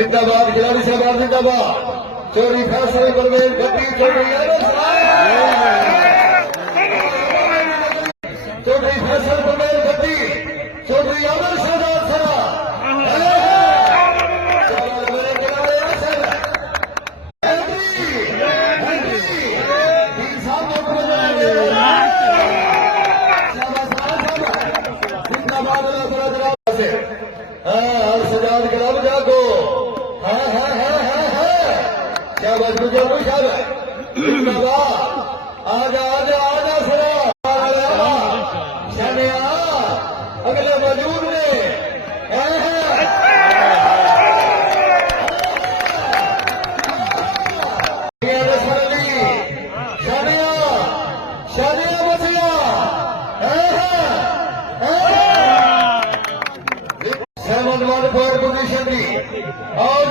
जिंदाबाद खिलाड़ी साहब जिंदाबाद। चोरी फैसले परवेज भट्टी चौधरी चौधरी फैसल परवेज भट्टी चौधरी अमर शहजाद सरा सजाद गिलाब जागो। क्या बात गुजर आजा आजा आजा सरा शनिया अगले मौजूद ने शनिया शनिया बचिया सेवन 1 4 पोजीशन दी और